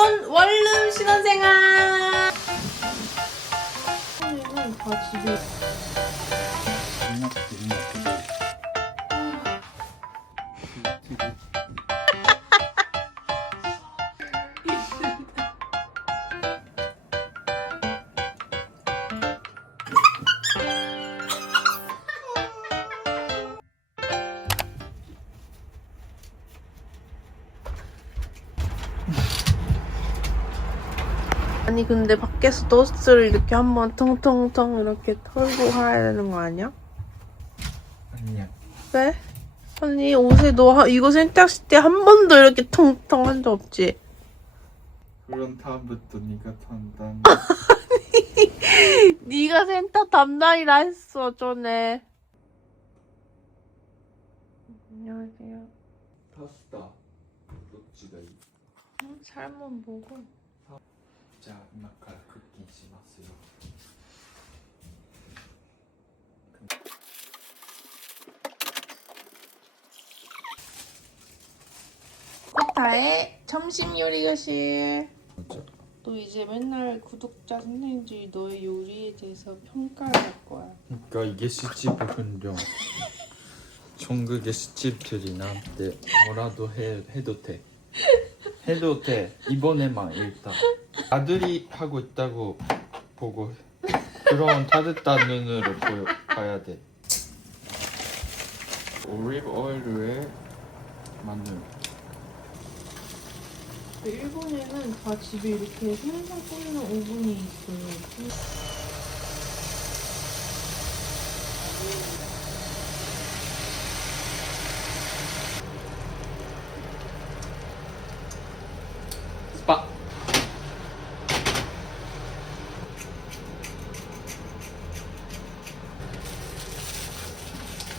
일본 원룸 신혼생활. 오늘은 다 집에. 아니 근데 밖에서 더스트를 이렇게 한번 텅텅텅 이렇게 털고 가야 되는 거 아니야? 아니야. 왜? 아니 옷에 너 이거 세탁실 때 한 번도 이렇게 텅텅 한 적 없지? 그런 다음부터 네가 탄다. 네가 세탁 담당이라 했어 전에. 안녕하세요. 파스타. 도치가いい? 잘못 먹어. じゃあ今からクッキンしますよ. 코타의 점심 요리 교실. 맞아. 너 이제 맨날 구독자 선생님들이 너의 요리에 대해서 평가를 할 거야. 그러니까 이게 시집 분량. 전국의 시집들이 나한테 뭐라도 해도 돼. 해도 돼. 이번에만 일단. 아들이 하고 있다고 보고 그런 따뜻한 눈으로 봐야 돼. 올리브 오일에 마늘. 일본에는 다 집에 이렇게 생선 굽는 오븐이 있어요. 스파.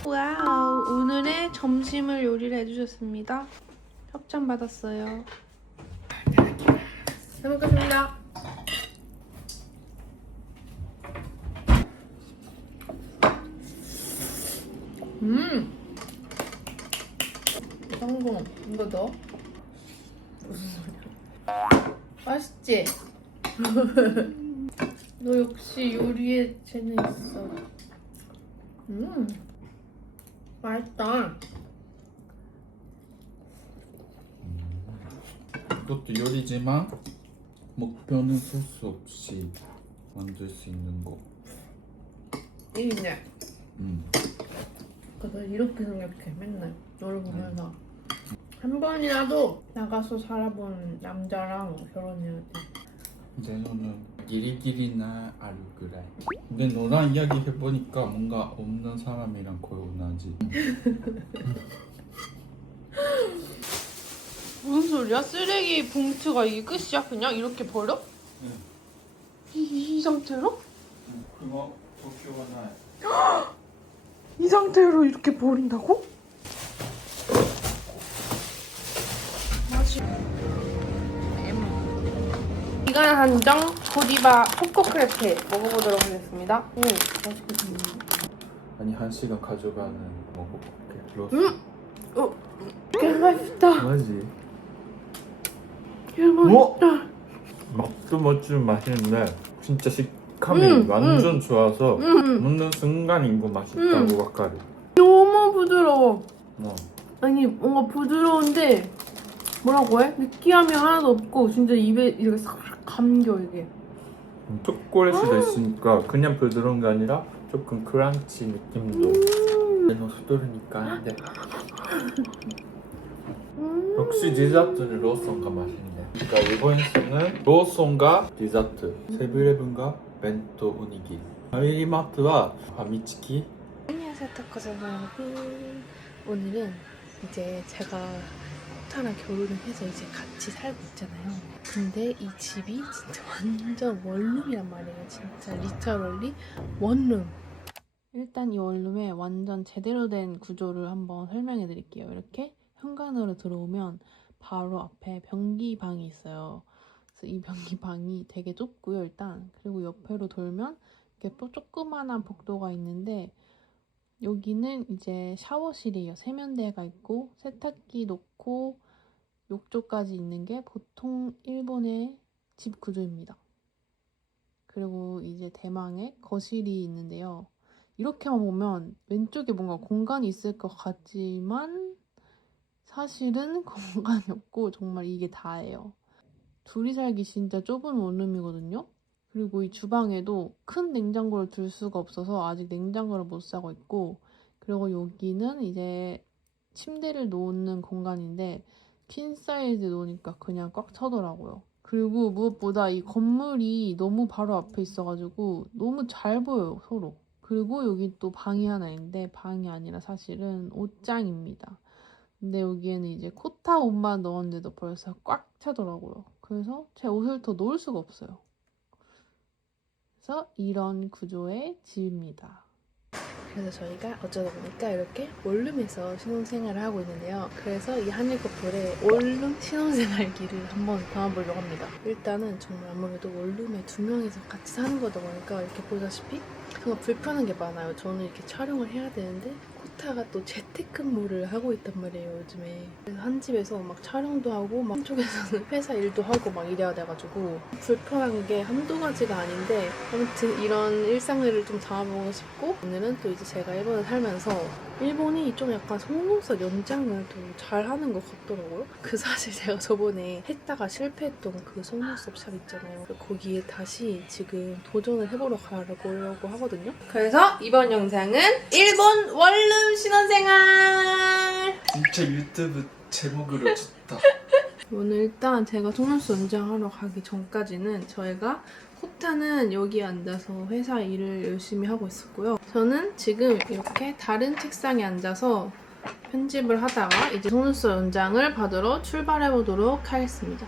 와우, 오늘의 점심을 요리를 해주셨습니다. 협찬 받았어요. 잘 먹겠습니다. 성공. 이거 넣어? 무슨 소리야? 맛있지? 너 역시 요리에 재능 있어. 맛있다. 이것도 요리지만 목표는 소스 없이 만들 수 있는 거. 이네. 나 이렇게 생각해 맨날 너를 보면서. 한 번이라도 나가서 살아본 남자랑 결혼해야 돼. 제노는 기리기리나 아루 그라이. 근데 너랑 이야기 해보니까 뭔가 없는 사람이랑 거의 원하지. 무슨 소리야? 쓰레기 봉투가 이게 끝이야? 그냥 이렇게 버려? 응. 이 상태로? 그거 도쿄가 나이. 이 상태로 이렇게 버린다고? 이간 한정 고디바 코코크레페 먹어보도록 하겠습니다. 맛있겠습니다. 아니 1시간 가져가는 먹어볼게. 로스. 개 맛있다. 맞지? 개 맛있다. 맛도 멋지면 맛있는데 진짜 식감이 완전 좋아서 먹는 순간 이거 맛있다고 와카르. 너무 부드러워. 어. 아니 뭔가 부드러운데 뭐라고 해? 느끼함이 하나도 없고 진짜 입에 이렇게 싹 감겨 이게. 초콜릿도 있으니까 그냥 부드러운 게 아니라 조금 크런치 느낌도. 너무 수도르니까 한데. 역시 디저트는 로손가 맛있네. 그러니까 일본에서는 로손가 디저트, 세브일레븐가 벤토 오니기, 파미리마트와 파미치키. 안녕하세요 타코자 여러분. 오늘은 이제 제가 코타랑 결혼을 해서 이제 같이 살고 있잖아요. 근데 이 집이 진짜 완전 원룸이란 말이에요. 진짜 리터럴리 원룸. 일단 이 원룸의 완전 제대로 된 구조를 한번 설명해 드릴게요. 이렇게 현관으로 들어오면 바로 앞에 변기방이 있어요. 그래서 이 변기방이 되게 좁고요 일단. 그리고 옆으로 돌면 이렇게 또 조그만한 복도가 있는데 여기는 이제 샤워실이에요. 세면대가 있고 세탁기 놓고 욕조까지 있는 게 보통 일본의 집 구조입니다. 그리고 이제 대망의 거실이 있는데요. 이렇게만 보면 왼쪽에 뭔가 공간이 있을 것 같지만 사실은 공간이 없고 정말 이게 다예요. 둘이 살기 진짜 좁은 원룸이거든요. 그리고 이 주방에도 큰 냉장고를 둘 수가 없어서 아직 냉장고를 못 사고 있고, 그리고 여기는 이제 침대를 놓는 공간인데 퀸 사이즈 놓으니까 그냥 꽉 차더라고요. 그리고 무엇보다 이 건물이 너무 바로 앞에 있어가지고 너무 잘 보여요, 서로. 그리고 여기 또 방이 하나 있는데 방이 아니라 사실은 옷장입니다. 근데 여기에는 이제 코타 옷만 넣었는데도 벌써 꽉 차더라고요. 그래서 제 옷을 더 넣을 수가 없어요. 그래서 이런 구조의 집입니다. 그래서 저희가 어쩌다 보니까 이렇게 원룸에서 신혼생활을 하고 있는데요. 그래서 이 한일 커플의 원룸 신혼생활기를 한번 담아보려고 합니다. 일단은 정말 아무래도 원룸에 두 명이서 같이 사는 거다 보니까 이렇게 보다시피 정말 불편한 게 많아요. 저는 이렇게 촬영을 해야 되는데 코타가 또 재택근무를 하고 있단 말이에요, 요즘에. 그래서 한 집에서 막 촬영도 하고 막 한쪽에서는 회사 일도 하고 막 이래야 돼가지고 불편한 게 한두 가지가 아닌데, 아무튼 이런 일상들을 좀 담아보고 싶고, 오늘은 또 이제 제가 일본에 살면서 일본이 좀 약간 속눈썹 연장을 더 잘하는 것 같더라고요. 그 사실 제가 저번에 했다가 실패했던 그 속눈썹 샵 있잖아요. 거기에 다시 지금 도전을 해보러 가려고 하거든요. 그래서 이번 영상은 일본 원룸 신혼생활! 진짜 유튜브 제목으로 좋다. 오늘 일단 제가 속눈썹 연장하러 가기 전까지는 저희가 코타는 여기 앉아서 회사 일을 열심히 하고 있었고요. 저는 지금 이렇게 다른 책상에 앉아서 편집을 하다가 이제 속눈썹 연장을 받으러 출발해 보도록 하겠습니다.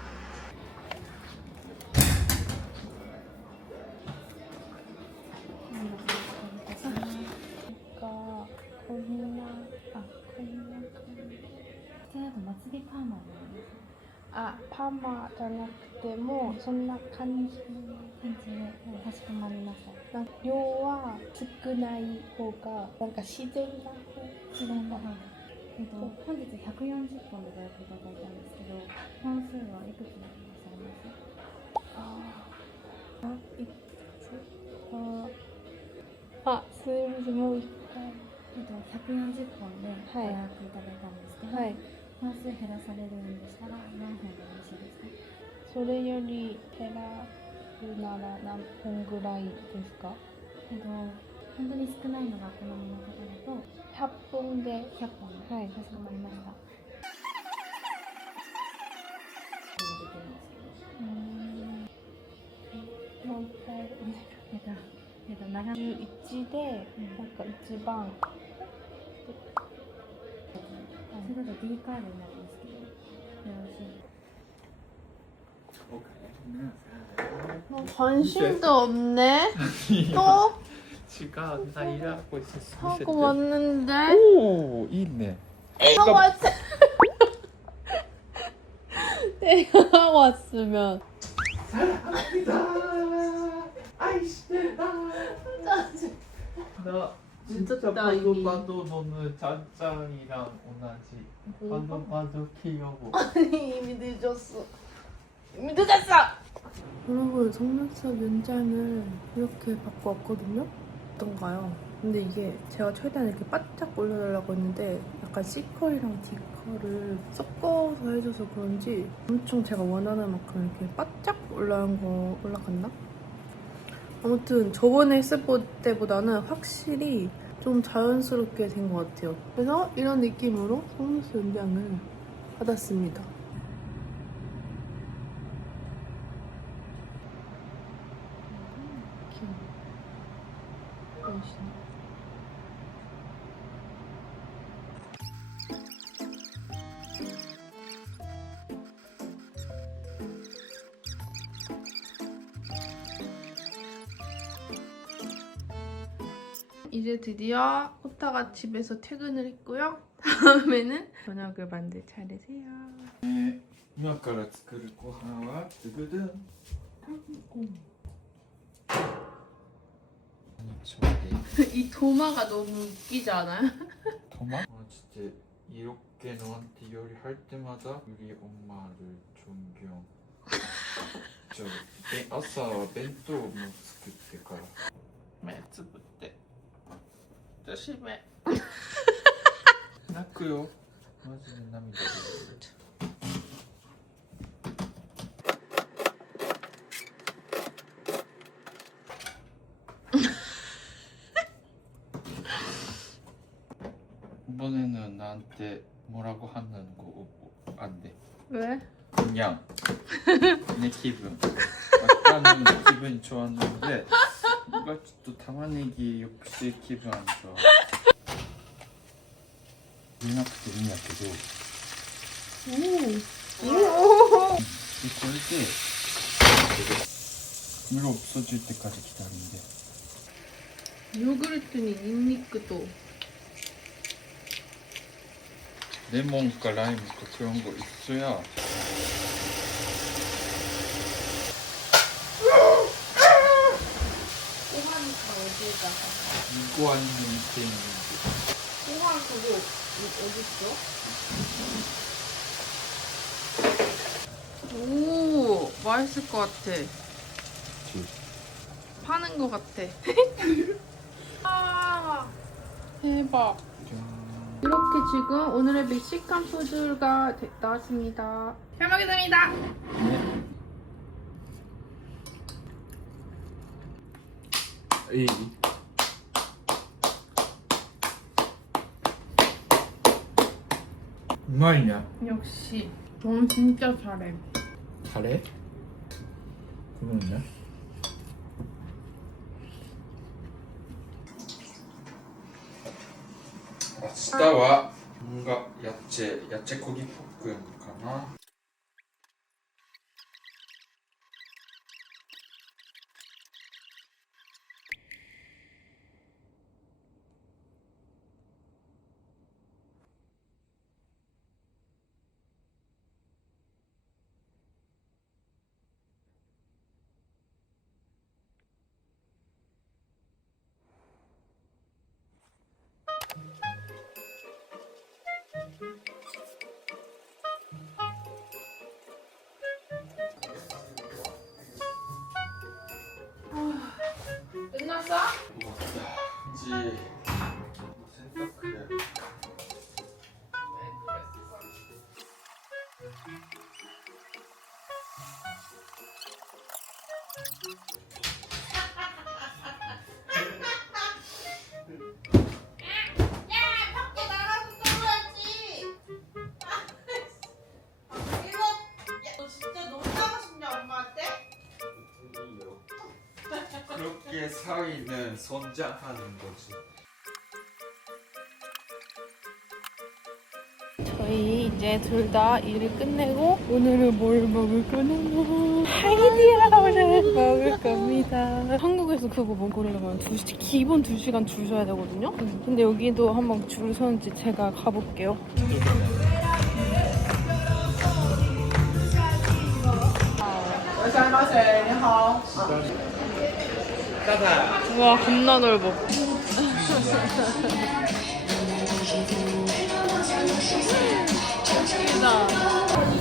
아, 파마 じゃなくてもそんな感じでかしこまりました。なんか量は少ない方がなんか自然な方。本日140本でご予約いただいたんですけど、本数はいくつなりますあ、すいません、もう一回。 140本でご予約いただいたんですけど、はい。本数減らされるんでしたら何本でよろしいですか？それより減らすなら何本ぐらいですか？本当に少ないのが好みの方だと100本で。 100本で、はい。かしこまりました。もう一回お願い。長い11でなんか一番。それだと D カードになるんですけど、よろしい？ 뭐 관심도 없네. 또 지가 나 일하고 있었어. 하고 왔는데. 오, 있네. 내가 왔. 내가 왔으면. 사랑합니다. 아이스다. 나 진짜 봐도 너는 짠짠이랑 오나지. 봐도 귀여워. 아니 이미 늦었어. 이미 늦었어. 여러분 속눈썹 연장을 이렇게 받고 왔거든요. 어떤가요? 근데 이게 제가 최대한 이렇게 바짝 올려달라고 했는데 약간 C컬이랑 D컬을 섞어서 해줘서 그런지 엄청 제가 원하는 만큼 이렇게 바짝 올라갔나? 아무튼 저번에 했을 때보다는 확실히 좀 자연스럽게 된 것 같아요. 그래서 이런 느낌으로 속눈썹 연장을 받았습니다. 멋있네. 이제 드디어 코타가 집에서 퇴근을 했고요. 다음에는 저녁을 만들 차례세요. 今から作るご飯はドゥドゥドゥン。 이 도마가 너무 웃기지 않아요? 도마? 진짜 이렇게 너한테 요리할 때마다 우리 엄마를 존경.朝弁当も作ってから目つぶって私目泣くよマジで涙出る。이번에는 나한테 뭐라고 하는 거 안 돼. 왜? 그냥 내 기분. 아까는 기분이 좋았는데 뭔가 또 타마네기 역시 기분 안 좋아. 入れなくていいんだけど、これで물이 없어질 때까지 기다린대. 요구르트니 닌니크도 레몬과 라임과 그런 거 있어야. 꼬마니까 어디에다가 이거 아니면 밑에 있는데. 꼬마 그거 어딨어? 오 맛있을 것 같아. 파는 것 같아. 아 대박. 이렇게 지금 오늘의 멕시칸 푸드가 나왔습니다. 잘 먹겠습니다. 네. 이 맛이냐? 역시 넌 진짜 잘해. 잘해? 그러냐? 아스타와 뭔가 야채 고기 볶음かな. 끝났어? 이제 생각해. 그렇게 사위는 선장하는 거지. 저희 이제 둘 다 일을 끝내고 오늘은 뭘 먹을 거냐면 하이디라오를 먹을 겁니다. 한국에서 그거 먹으려면 기본 2시간 줄 서야 되거든요. 근데 여기도 한번 줄 서는지 제가 가볼게요. 우와 겁나 넓어.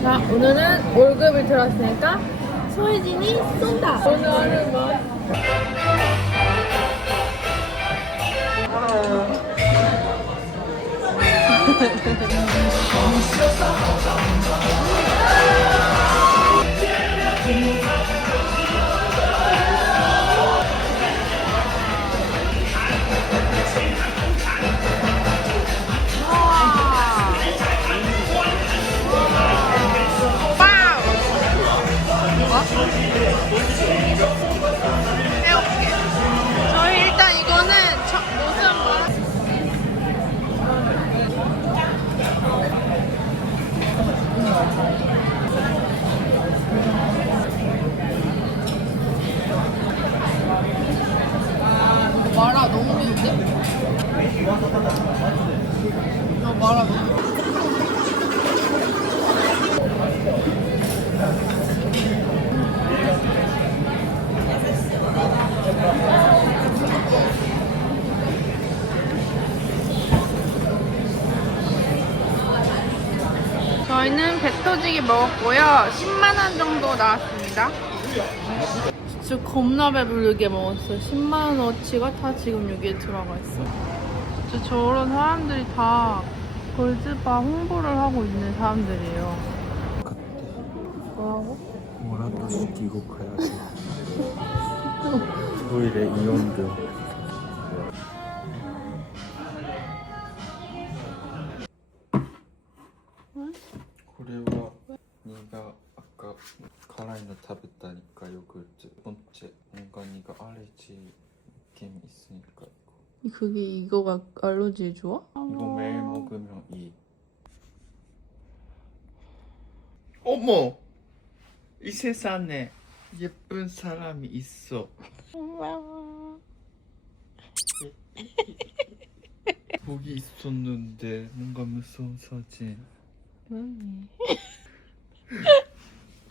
자 오늘은 월급을 들었으니까 소혜진이 쏜다. 오늘은 뭐 저희 일단 이거는 마라 너무 매운데? 마라 너무 배 터지게 먹었고요. 10만 원 정도 나왔습니다. 진짜 겁나 배부르게 먹었어요. 10만 원어치가 다 지금 여기에 들어가 있어. 진짜 저런 사람들이 다 골드바 홍보를 하고 있는 사람들이에요. 뭐라고? 뭐라도 시키고 가야지. 토일에 이온드.これは 네가 아까辛いの 食べた니까 요구르트. 두 번째 뭔가 네가 알레르기 느낌 있으니까 이거. 그게 이거가 알러지에 좋아? 이거 매일 먹으면 이. 어머! 이 세상에 예쁜 사람이 있어. 거기 있었는데 뭔가 무서운 사진.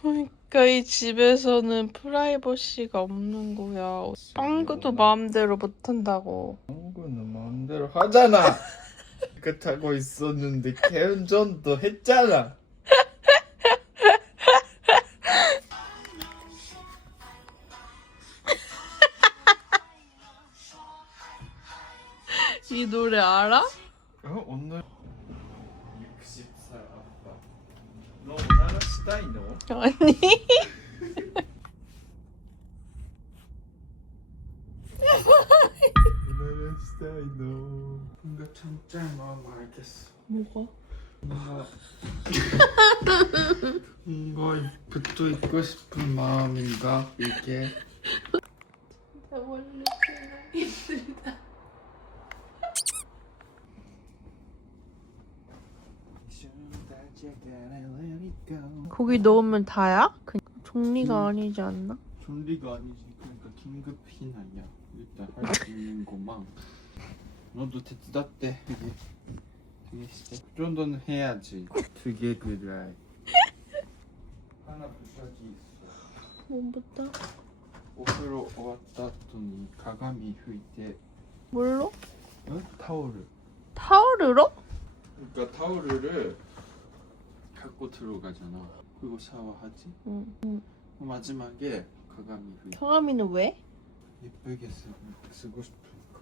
그러니까 이 집에서는 프라이버시가 없는 거야. 빵구도 마음대로 못 한다고. 한국은 마음대로 하잖아. 그 타고 있었는데 개운전도 했잖아. 이 노래 알아? 오늘 60살 아빠. 너 나라したいの? 아니. 나라したいの. 뭔가 진짜 마음 알겠어. 뭐가? 뭔가 붙어 있고 싶은 마음인가 이게. 나 원래 생각이 힘들다. 고기 넣으면 다야? 종리가 아니지 않나? 존리가 아니지. 그러니까 긴급히 나야. 일단 할 수 있는 것만. 너도 대답대. 되게 그 정도는 해야지. 되게 그래. 하나 부탁이 있어. 뭐부터? 오프로 왔다 했더니 가가미 拭이때 뭘로? 응? 타올을. 타월으로? 그러니까 타올을 갖고 들어가잖아. 그리고 샤워하지. 응. 마지막에 가가미 拭. 성함이는 왜? 예쁘게 쓰고 싶으니까.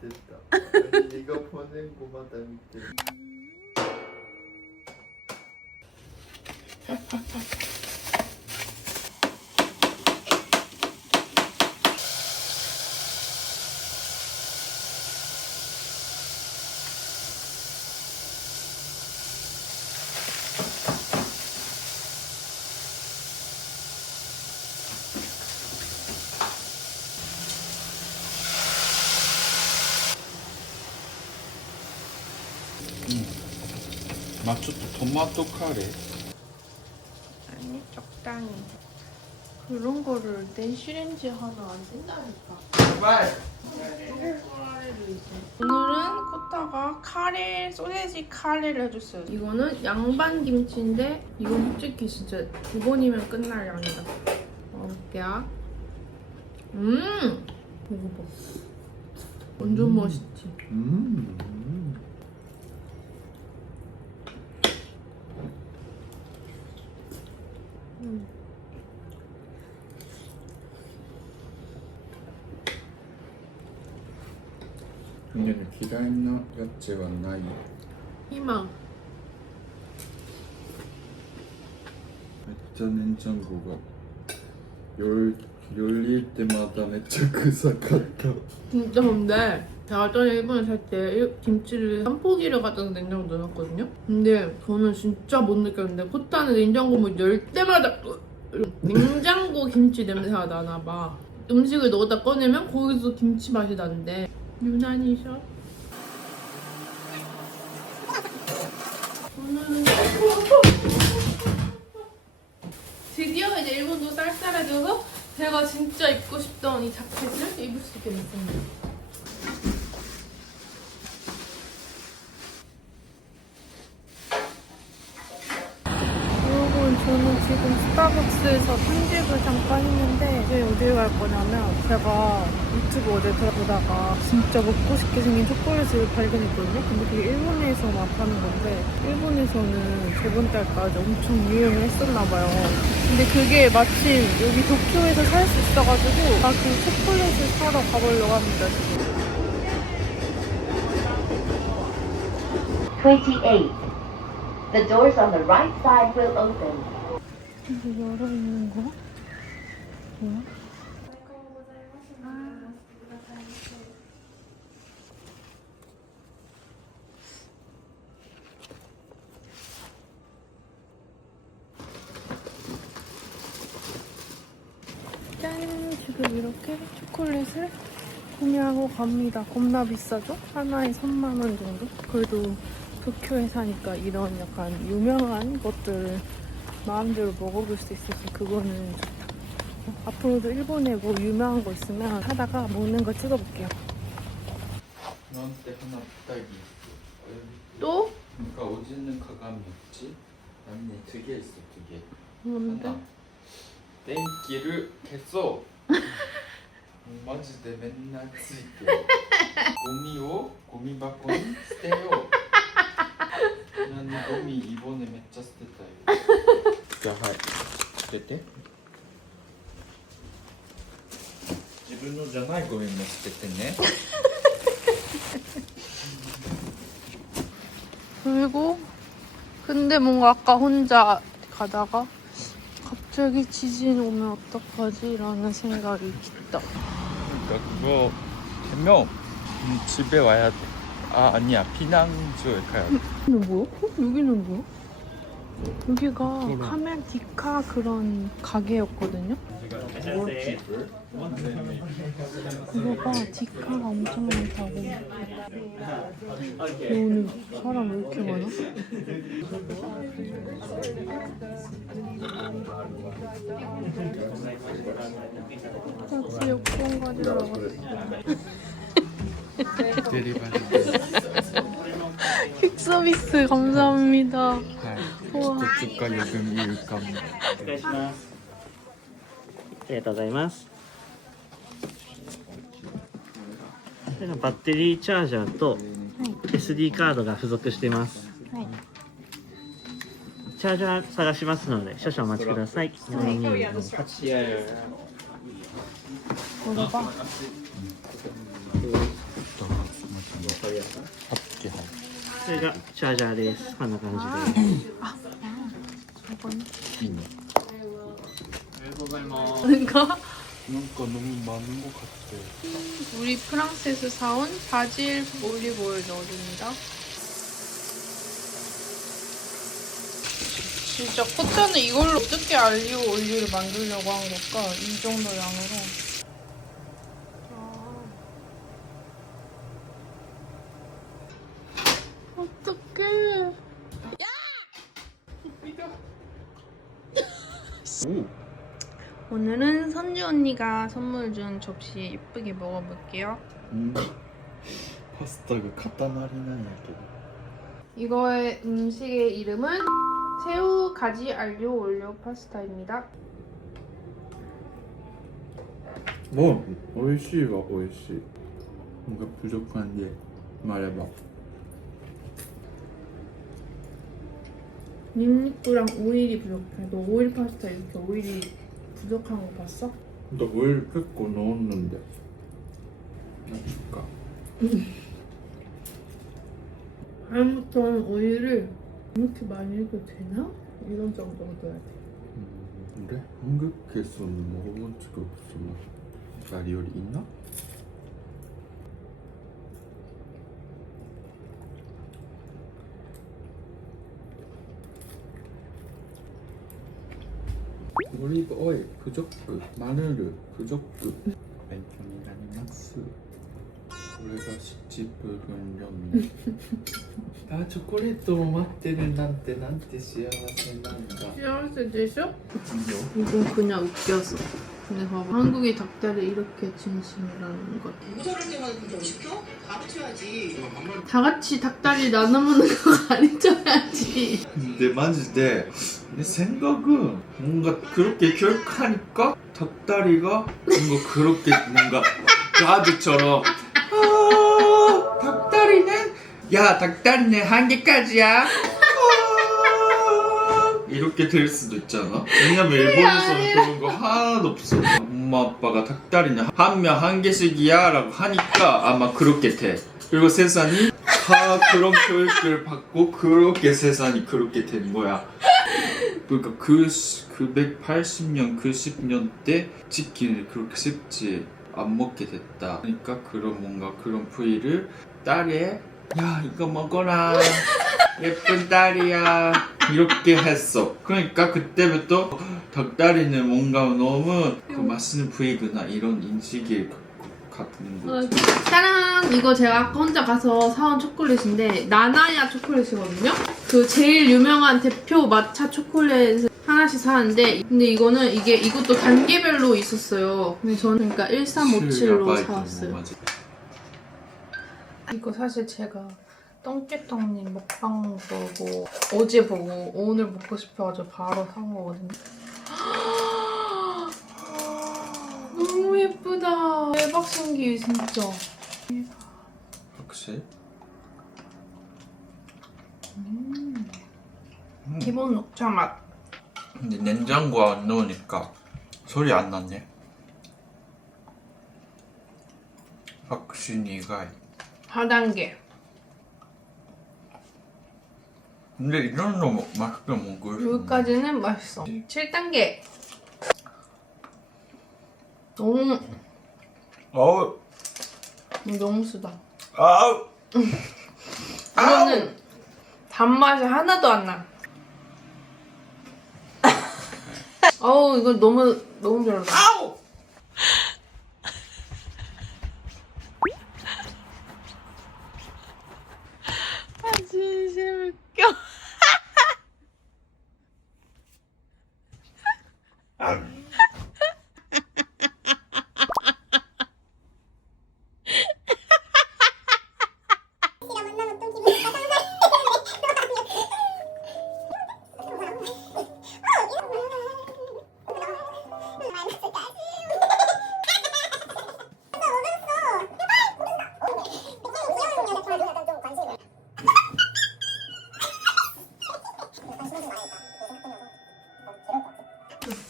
됐다. 아니, 네가 보낸 거마다 밑에. 마초토 토마토 카레. 아니 적당히. 그런 거를電子レンジ 하면 안 된다니까. 제발. 오늘은 코타가 카레, 소세지 카레를 해줬어요. 이거는 양반 김치인데 이건 솔직히 진짜 2번이면 끝날 양이다. 먹을게요. 먹어봐. 완전 맛있지? 근데嫌いなやつはない. 희망. 진짜 냉장고가 열릴 때마다 진짜 그사 같다. 진짜 근데 제가 전에 일본에 살 때 김치를 한 포기를 갖다가 냉장고에 넣어놨거든요? 근데 저는 진짜 못 느꼈는데 코타는 냉장고 문 열 때마다 냉장고 김치 냄새가 나나봐. 음식을 넣었다 꺼내면 거기서 김치 맛이 나는데 유난히셔. 오늘은 드디어 이제 일본도 쌀쌀해져서 제가 진짜 입고 싶던 이 자켓을 입을 수 있게 됐습니다. 여러분, 저는 지금 스타벅스 버스에서 편집을 잠깐 했는데 이제 어딜 갈 거냐면 제가 유튜브 어제 들어보다가 진짜 먹고 싶게 생긴 초콜릿을 발견했거든요. 근데 그게 일본에서만 파는 건데 일본에서는 저번 달까지 엄청 유행을 했었나 봐요. 근데 그게 마침 여기 도쿄에서 살 수 있어가지고 나 그 초콜릿을 사러 가보려고 합니다 지금. 28. The doors on the right side will open. 이거 열어있는 거? 뭐야? 짠! 지금 이렇게 초콜릿을 구매하고 갑니다. 겁나 비싸죠? 하나에 3만원 정도? 그래도 도쿄에 사니까 이런 약간 유명한 것들을 마음대로 먹어볼 수 있어서 그거는 좋다. 앞으로도 일본에 뭐 유명한 거 있으면 하다가 먹는 거 찍어볼게요. 너한테 하나 부탁이 있어. 또? 그러니까 어제는 가감이 없지? 아니 2개 있어 2개. 뭔데? 하나 땡기를 했어. 마지で 맨날 ついて ゴミをゴミ箱に捨てよう。なんでゴミ이번에めっちゃ捨てたよ。じゃあはい捨てて。自分のじゃないゴミも捨ててね。 그리고 근데 뭔가 아까 혼자 가다가 갑자기 지진 오면 어떡하지? 라는 생각이 있다. 그러니까 그거 되면 집에 와야 돼. 아 아니야 피난소에 가야 돼. 여기는 뭐야? 여기는 뭐야? 여기가 카멜 디카 그런 가게였거든요. 이거가 디카가 엄청 많다고. 오늘 사람 왜 이렇게 많아? 같이 여권 가지러 왔어. 데리바리. 퀵서비스 감사합니다. 우와. 고춧가 요금 일감. お願いします。ありがとうございます。ではバッテリーチャージャーと SD カードが付属しています。はいチャージャー探しますので少々お待ちください。물어봐. 합계. それがチャージャーです。こんな感じで。 저건 이네. 뭔가 뭔가 너무 많은 것 같아. 우리 프랑스에서 사온 바질 올리브 오일 넣어줍니다. 진짜 코짜는 이걸로 어떻게 알리오 올리를 만들려고 한 걸까? 이 정도 양으로. 어떡해. 오늘은 선주 언니가 선물 준 접시에 예쁘게 먹어볼게요. 파스타가塊なんやけど. 이거의 음식의 이름은 새우 가지 알리오 올리오 파스타입니다. 뭐, 美味しいわ美味しい. 뭔가 부족한 게 말해봐. 닙니꾸랑 오일이 부족해. 너 오일 파스타 이렇게 오일이 부족한 거 봤어? 나 오일 꽤 넣었는데. 나 줄까? 다음부터 오일을 이렇게 많이 해도 되나? 이런 정도로 넣어야 돼. 그래? 한국에서는 먹어본 적이 없어. 나 리얼이 있나? 올리브 오일 부족, 마늘 부족.勉強になります. これが七分4あ、チョコレートも待ってるなんてなんて幸せなんだ. 시원스 되셔? 이건 그냥 웃겨서. 근데 봐봐, 한국의 닭다리 이렇게 진심이라는 것. 모자랄 때마다 그렇게 시켜? 가르쳐야지. 다 같이 닭다리 나눠 먹는 거 가르쳐야지. 근데 마지데 내 생각은 뭔가 그렇게 교육하니까 닭다리가 뭔가 그렇게 뭔가 가드처럼 닭다리는 야 닭다리는 한 개까지야 이렇게 될 수도 있잖아. 왜냐면 일본에서는 그런 거 하나도 없어. 엄마 아빠가 닭다리는 한 명 한 개씩이야 라고 하니까 아마 그렇게 돼. 그리고 세상이 다 그런 교육을 받고 그렇게 세상이 그렇게 된 거야. 그러니까 그 180년 그 10년 때 치킨을 그렇게 쉽지 안 먹게 됐다. 그러니까 그런 뭔가 그런 부위를 딸에 야 이거 먹어라 예쁜 딸이야 이렇게 했어. 그러니까 그때부터 닭다리는 뭔가 너무 그 맛있는 부위구나 이런 인식이 갖는 거지. 짜란! 이거 제가 아까 혼자 가서 사온 초콜릿인데 나나야 초콜릿이거든요? 그 제일 유명한 대표 matcha 초콜릿을 하나씩 사왔는데 근데 이거는 이것도 단계별로 있었어요. 근데 저는 그러니까 1357로 사왔어요. 이거 사실 제가 똥개떡님 먹방 보고 어제 보고 오늘 먹고 싶어가지고 바로 산 거거든요. 너무 예쁘다. 대박 신기해 진짜. 혹시? 기본 녹차 맛. 근데 냉장고 안 넣으니까 소리 안 났네. 확실히 이가. 4단계. 근데 이런 거 맛있게 먹을 수 여기까지는 맛있어. 7단계. 너무 어우 너무 쓰다. 아우 이거는 단맛이 하나도 안 나. 어우 이거 너무 별로다. 아우 진심 웃겨.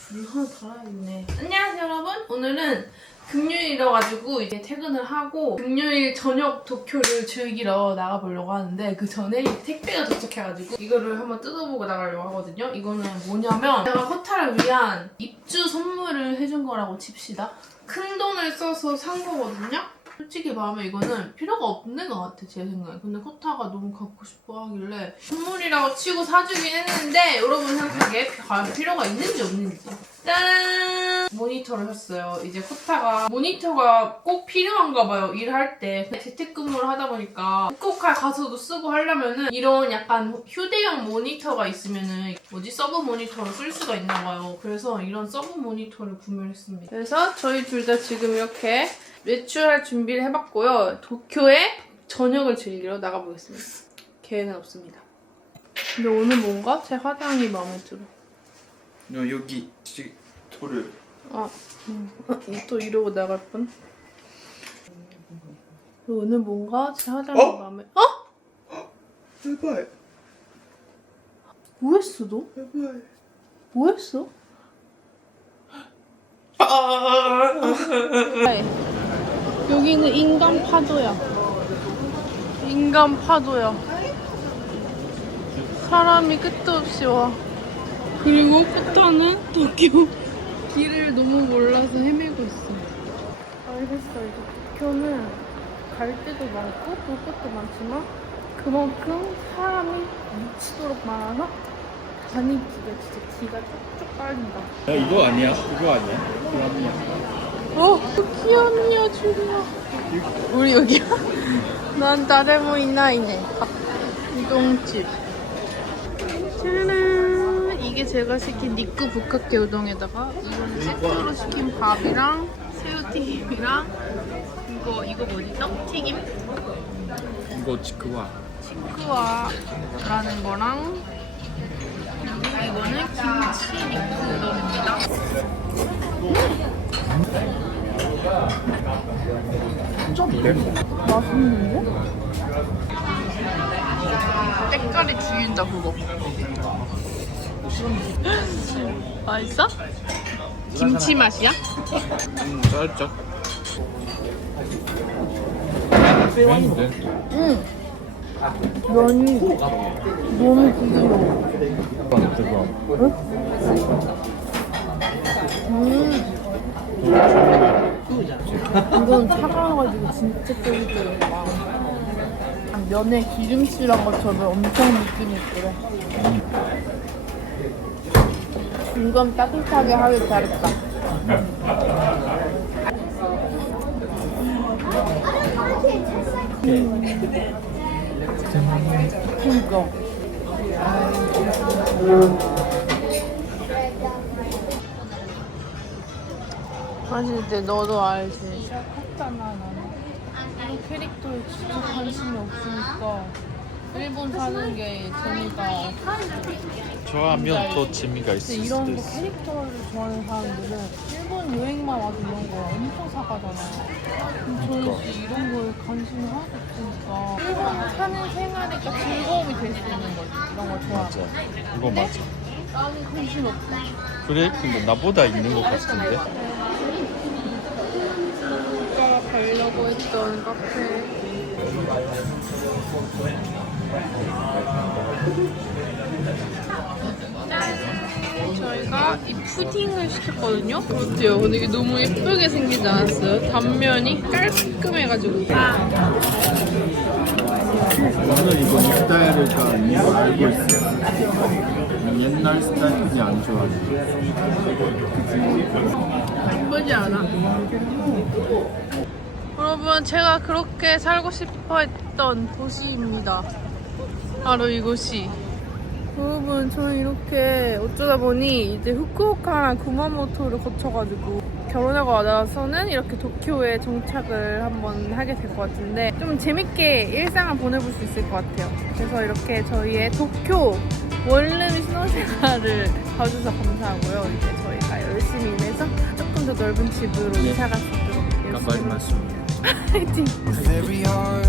불 하나 달아있네. 안녕하세요 여러분. 오늘은 금요일이라가지고 이제 퇴근을 하고 금요일 저녁 도쿄를 즐기러 나가보려고 하는데 그 전에 택배가 도착해가지고 이거를 한번 뜯어보고 나가려고 하거든요. 이거는 뭐냐면 제가 코타를 위한 입주 선물을 해준 거라고 칩시다. 큰 돈을 써서 산 거거든요. 솔직히 말하면 이거는 필요가 없는 것 같아 제 생각에. 근데 코타가 너무 갖고 싶어 하길래 선물이라고 치고 사주긴 했는데 여러분 생각하기에 과연 필요가 있는지 없는지. 짜란! 모니터를 샀어요. 이제 코타가 모니터가 꼭 필요한가 봐요. 일할 때. 재택근무를 하다 보니까 후쿠오카 가서도 쓰고 하려면은 이런 약간 휴대용 모니터가 있으면은 서브 모니터로 쓸 수가 있나 봐요. 그래서 이런 서브 모니터를 구매를 했습니다. 그래서 저희 둘 다 지금 이렇게 외출할 준비를 해봤고요. 도쿄에 저녁을 즐기러 나가보겠습니다. 계획은 없습니다. 근데 오늘 뭔가 제 화장이 마음에 들어. 너 여기 토를 또 이러고 나갈 뻔. 오늘 뭔가 제 화장이 마음에. 제발 뭐 했어 너? 제발 뭐 했어? 여기는 인간 파도야. 인간 파도야. 사람이 끝도 없이 와. 그리고 코타는 도쿄 길을 너무 몰라서 헤매고 있어. 알겠어. 이제 도쿄는 갈 데도 많고 볼 것도 많지만 그만큼 사람이 미치도록 많아서 다니기가 진짜 기가 쭉쭉 빨린다. 야 이거 아니야? 이거 아니야? 그럼이야. 귀염이야 줄이야. 우리 여기야? 난 다레모 이나이네. 이동집. 짜란. 이게 제가 시킨 니쿠 부카케 우동에다가 이건 세트로 시킨 밥이랑 새우튀김이랑 이거 뭐지? 떡튀김? 이거 치크와. 치크와라는 거랑 그리고 이거는 김치 니쿠 우동입니다. 맛있는데? 때깔이 죽인다 그거. 맛있어? 김치 맛이야? 살짝. 면인데? 응. 면이 너무 부드러워. 이건 차가워가지고 진짜 쫄깃쫄깃하다. 면에 기름칠한 것처럼 엄청 느낌이 있더래. 이건 따뜻하게 하길 잘했다. 그니까. 사실 때 너도 알지. 진짜 컸잖아 나는. 이런 캐릭터에 진짜 관심이 없으니까 일본 사는 게 재미가 없어. 좋아하면 더 재미가 있을 근데 수도 이런 거 있어. 캐릭터를 좋아하는 사람들은 일본 여행만 와도 이런 거 엄청 사가잖아. 근데 저는 진짜 이런 거에 관심이 하나도 없으니까 일본 사는 생활에 즐거움이 될 수 있는 거지. 이런 거 좋아하고. 맞아. 이거 맞아. 나는 관심 없어. 그래? 근데 나보다 있는 것 같은데? 오빠가 가려고 했던 카페. 저희가 이 푸딩을 시켰거든요. 어때요? 근데 이게 너무 예쁘게 생기지 않았어요? 단면이 깔끔해가지고. 오늘 이거 스타일이니까 이거 알고 있어. 옛날 스타일 그지 안 좋아하지. 예쁘지 않아? 여러분, 제가 그렇게 살고 싶어 했던 도시입니다. 바로 이곳이. 여러분, 저는 이렇게 어쩌다 보니 이제 후쿠오카랑 구마모토를 거쳐가지고 결혼하고 나서는 이렇게 도쿄에 정착을 한번 하게 될 것 같은데 좀 재밌게 일상을 보내볼 수 있을 것 같아요. 그래서 이렇게 저희의 도쿄 원룸 신혼생활을 봐주셔서 감사하고요. 이제 저희가 열심히 일해서 조금 더 넓은 집으로 이사갈 수 있도록 열심히 가발이 맞습니다. 화이팅! Very hard